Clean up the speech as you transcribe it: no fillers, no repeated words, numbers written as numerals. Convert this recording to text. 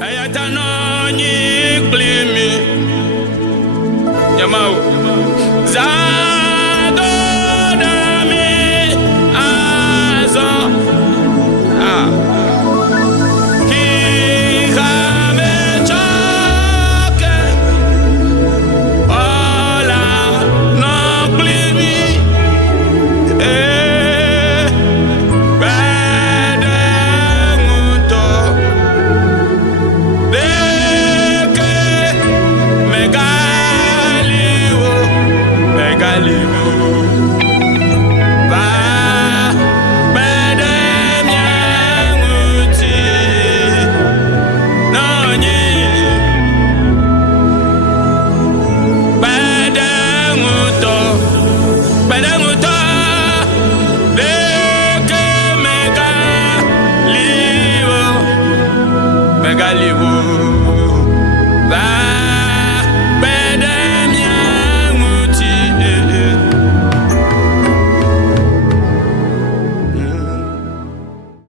Ayatanoni glimi Yamau Zado dami azo Ki kame choke Ola no glimi Megaliwo